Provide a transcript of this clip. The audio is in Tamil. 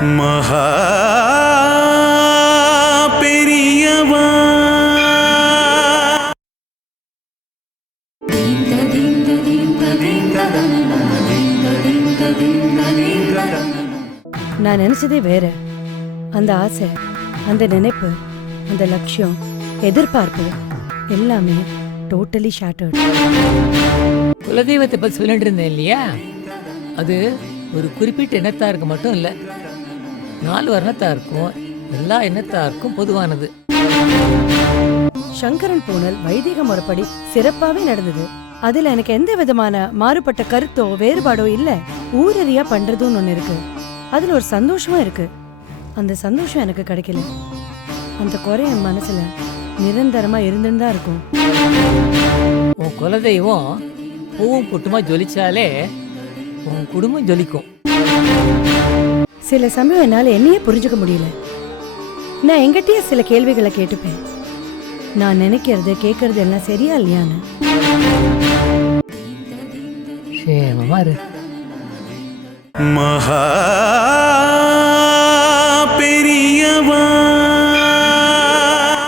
மகா பெரியவா. நான் நினைச்சதே வேற. அந்த ஆசை, அந்த நினைப்பு, அந்த லட்சியம், எதிர்பார்ப்பு எல்லாமே டோட்டலி ஷேட்டர்ட். குலதெய்வத்தை பற்றி சொல்லிட்டு இருந்தேன் இல்லையா, அது ஒரு குறிப்பிட்ட இனத்தாருக்கு மட்டும் இல்லை, 4 வர்ணத்தாருக்கும் எல்லா இனத்தாருக்கும் பொதுவானது. சங்கரன் பூனல் வைதிக முறைப்படி சிறப்பாவே நடந்தது. அதுல எனக்கு எந்த விதமான மாறுபட்ட கருத்தோ வேறுபாடோ இல்ல. ஊரறியா பண்றதுன்னு ஒண்ணு இருக்கு, அதுல ஒரு சந்தோஷமா இருக்கு. அந்த சந்தோஷம் எனக்கு கிடைக்கல. அந்த குறை என் மனசுல நிரந்தரமா இருந்துன்னு தான் இருக்கும். உன் குலதெய்வம் பூவும் புட்டுமா ஜொலிச்சாலே உன் குடும்பம் ஜொலிக்கும். சில சமயம் என்னால என்னையே புரிஞ்சுக்க முடியல. நான் எங்கிட்டயே சில கேள்விகளை கேட்டுப்பேன். நான் நினைக்கிறது கேட்கறது எல்லாம் சரியா இல்லையான்னு. சேமமா இரு. மகா